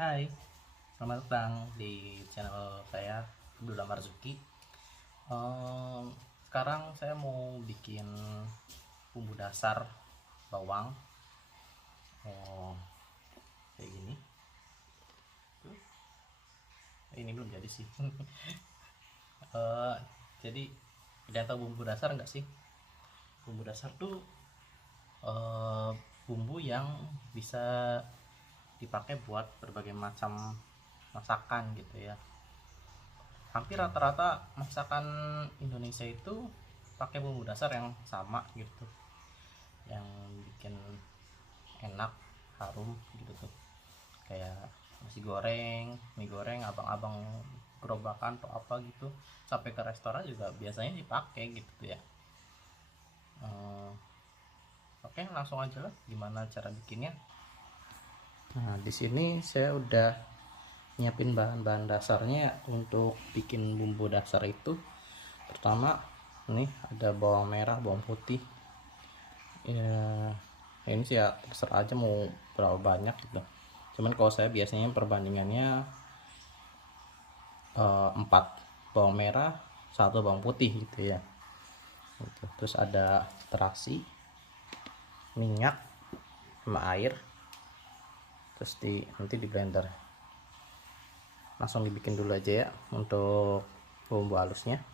Hai, selamat datang di channel saya Abdullah Marzuki. Sekarang saya mau bikin bumbu dasar bawang. Kayak gini. Ini belum jadi sih. Jadi kalian tahu bumbu dasar nggak sih? Bumbu dasar tuh bumbu yang bisa dipakai buat berbagai macam masakan gitu ya. Hampir rata-rata masakan Indonesia itu pakai bumbu dasar yang sama gitu, yang bikin enak, harum gitu tuh, kayak nasi goreng, mie goreng, abang-abang gerobakan atau apa gitu, sampai ke restoran juga biasanya dipakai gitu tuh ya. Oke, langsung aja lah gimana cara bikinnya. Nah, di sini saya udah nyiapin bahan-bahan dasarnya untuk bikin bumbu dasar itu. Pertama, nih ada bawang merah, bawang putih. Ya, ini sih ya terserah aja mau berapa banyak gitu. Cuman kalau saya biasanya perbandingannya 4 bawang merah, 1 bawang putih gitu ya. Gitu. Terus ada terasi, minyak, sama air. Terus nanti di blender. Langsung dibikin dulu aja ya untuk bumbu halusnya.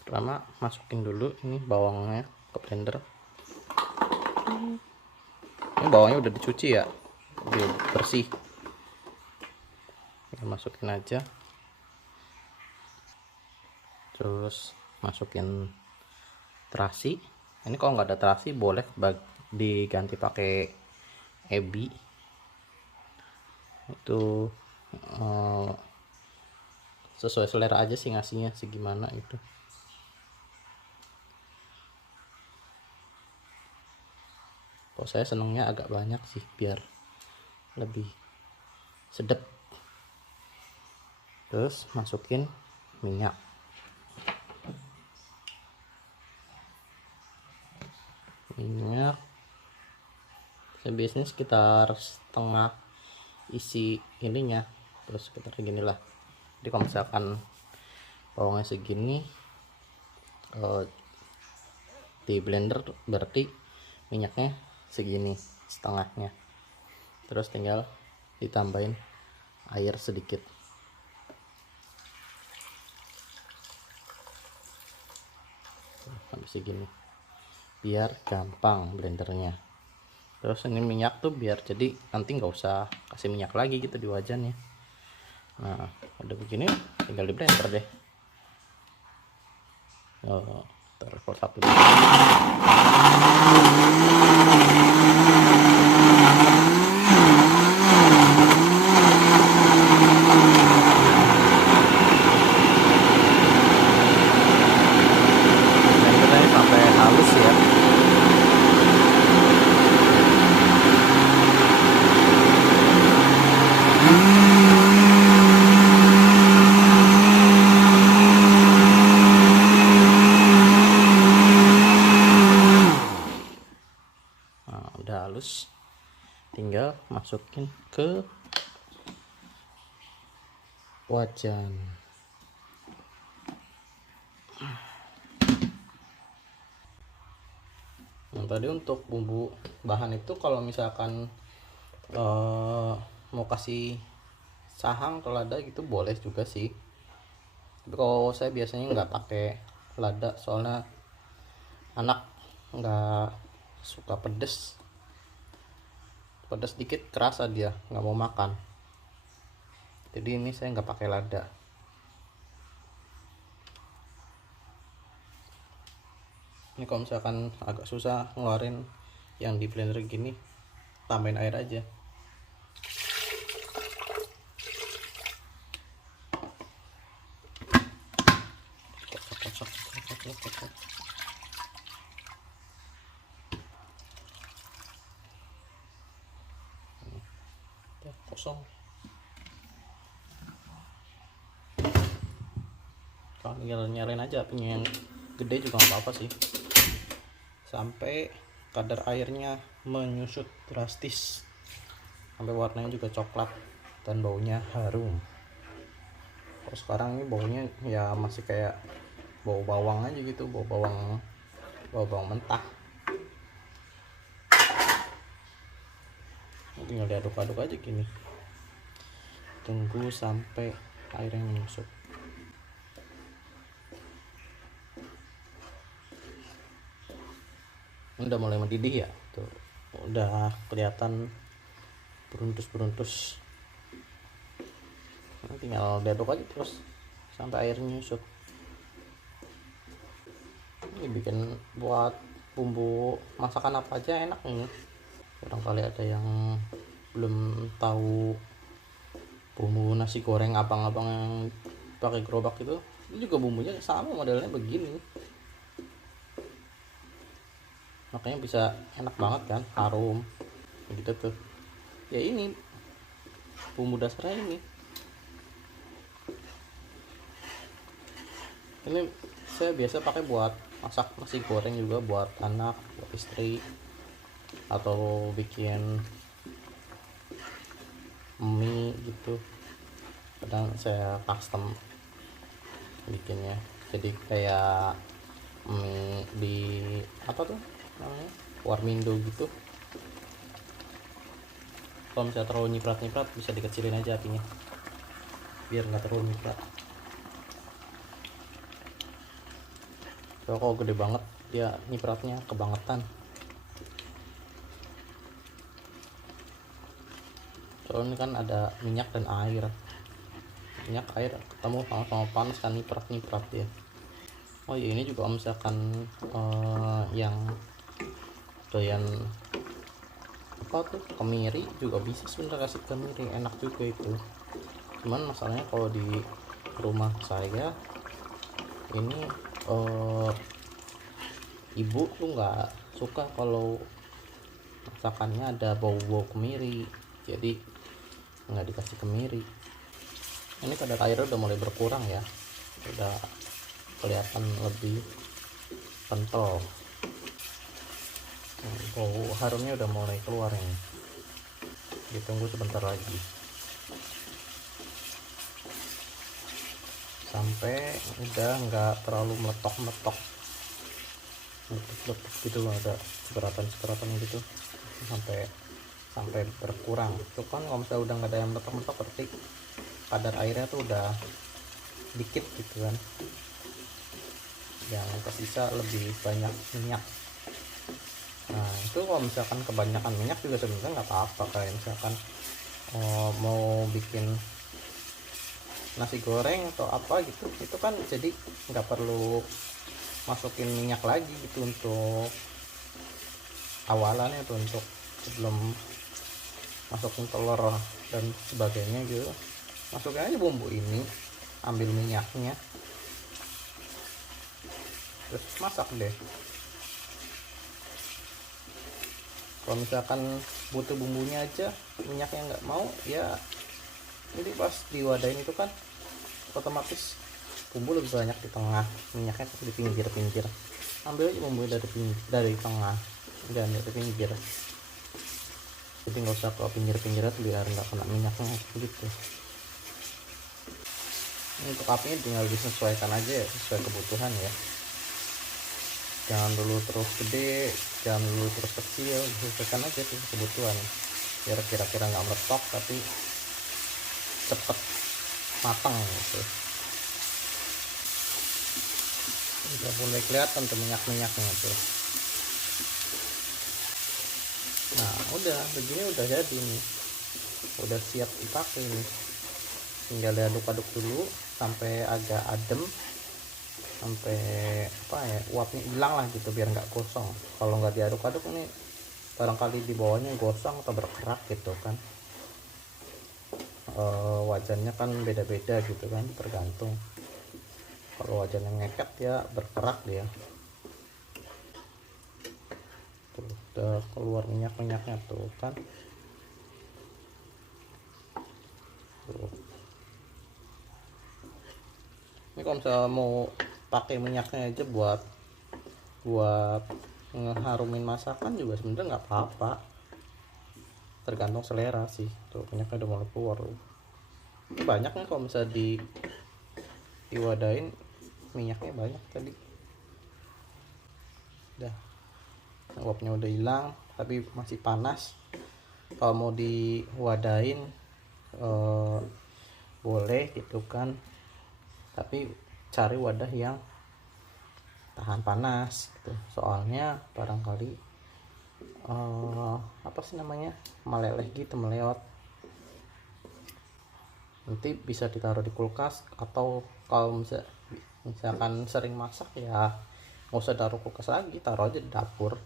Pertama masukin dulu ini bawangnya ke blender. Ini bawangnya udah dicuci ya, udah bersih. Kita masukin aja. Terus masukin terasi. Ini kalau nggak ada terasi boleh diganti pakai ebi. Itu sesuai selera aja sih ngasihnya segimana itu. Kalau saya senengnya agak banyak sih biar lebih sedap. Terus masukin minyak. Saya biasanya sekitar setengah isi ininya, terus sekitar segini lah. Jadi kalau misalkan bawangnya segini di blender berarti minyaknya segini setengahnya. Terus tinggal ditambahin air sedikit. Sampai segini biar gampang blendernya. Terus ini minyak tuh biar jadi nanti nggak usah kasih minyak lagi gitu di wajannya. Nah udah begini tinggal di blender deh. Telepon satu dulu. Blendernya sampai halus ya. Udah halus, tinggal masukin ke wajan. Nah, tadi untuk bumbu bahan itu kalau misalkan mau kasih sahang atau lada gitu boleh juga sih. Tapi kalau saya biasanya nggak pakai lada soalnya anak nggak suka pedes dikit kerasa dia nggak mau makan, jadi ini saya nggak pakai lada. Ini kalau misalkan agak susah ngeluarin yang di blender gini, tambahin air aja. Kosong. Kalau nyalain aja apinya yang gede juga nggak apa-apa sih. sampai kadar airnya menyusut drastis, sampai warnanya juga coklat dan baunya harum. Kalau sekarang ini baunya ya masih kayak bau bawang aja gitu, bau bawang mentah. Tinggal diaduk-aduk aja gini, tunggu sampai airnya menyusut. Udah mulai mendidih ya tuh, udah kelihatan beruntus. Tinggal diaduk aja terus sampai airnya nyusut. Ini bikin buat bumbu masakan apa aja enak ini. Barangkali ada yang belum tahu bumbu nasi goreng abang-abang yang pakai gerobak itu juga bumbunya sama modelnya begini, makanya bisa enak banget kan, harum gitu tuh ya. Ini bumbu dasarnya ini saya biasa pakai buat masak nasi goreng, juga buat anak, buat istri, atau bikin mie gitu. Kadang saya custom bikinnya, jadi kayak mie di apa tuh namanya, warmindo gitu. Kalau misalnya terlalu nyiprat bisa dikecilin aja apinya biar nggak terlalu nyiprat. So, kalau gede banget dia nyipratnya kebangetan. Soalnya kan ada minyak dan air ketemu sama panas kan, nyiprat ya. Oh iya, ini juga misalkan yang doyan apa tuh kemiri juga bisa sebenarnya, kasih kemiri enak juga itu. Cuman masalahnya kalau di rumah saya ini ibu tuh nggak suka kalau masakannya ada bau-bau kemiri, jadi nggak dikasih kemiri. Ini kadar airnya udah mulai berkurang ya, udah kelihatan lebih kental. Bau harumnya udah mulai keluar ini. Ditunggu sebentar lagi sampai udah nggak terlalu meletok gitu, ada seberatan gitu, sampai berkurang. Itu kan kalau misalnya udah nggak ada yang meletok berarti kadar airnya tuh udah dikit gitu kan, yang tersisa lebih banyak minyak. Nah itu kalau misalkan kebanyakan minyak juga sebenarnya nggak apa-apa, kayak misalkan mau bikin nasi goreng atau apa gitu, itu kan jadi nggak perlu masukin minyak lagi gitu untuk awalannya tuh, untuk sebelum masukin telur dan sebagainya gitu. Masukin aja bumbu ini, ambil minyaknya, terus masak deh. Kalau misalkan butuh bumbunya aja, minyaknya nggak mau ya, jadi pas diwadahin itu kan otomatis bumbu lebih banyak di tengah, minyaknya di pinggir. Ambil aja bumbu dari tengah, jangan dari pinggir. Jadi nggak usah ke pinggir-pinggirnya biar nggak kena minyaknya gitu. Ini untuk apinya tinggal disesuaikan aja ya, sesuai kebutuhan ya. Jangan dulu terus gede, jangan dulu terus kecil, disesuaikan aja tuh kebutuhan biar kira-kira nggak meletok tapi cepet matang gitu. Udah mulai kelihatan tuh minyak-minyaknya tuh. Nah udah begini, udah jadi nih, udah siap dipakai nih. Tinggal diaduk-aduk dulu sampai agak adem, sampai apa ya, uapnya hilang lah gitu biar nggak gosong. Kalau nggak diaduk-aduk ini barangkali di bawahnya gosong atau berkerak gitu kan. Wajannya kan beda-beda gitu kan, tergantung. Kalau wajan yang ngeket ya berkerak dia. Tuh, udah keluar minyak-minyaknya tuh kan. Tuh. Ini kalau misalnya mau pakai minyaknya aja buat ngeharumin masakan juga sebenarnya nggak apa-apa, tergantung selera sih. Tuh minyaknya udah mulai keluar tuh. Ini banyak nih kalau misalnya diwadain, minyaknya banyak tadi. Udah, uapnya udah hilang tapi masih panas. Kalau mau diwadain boleh gitu kan, tapi cari wadah yang tahan panas gitu. Soalnya barangkali apa sih namanya, meleleh gitu, meleot. Nanti bisa ditaruh di kulkas, atau kalau misalkan sering masak ya nggak usah taruh kulkas lagi, taruh aja di dapur.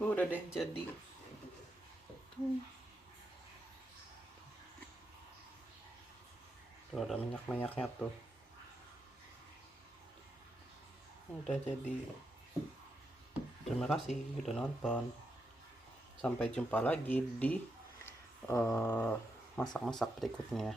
Udah deh jadi tuh. Tuh ada minyak-minyaknya tuh. Udah jadi. Terima kasih udah nonton. Sampai jumpa lagi di masak-masak berikutnya.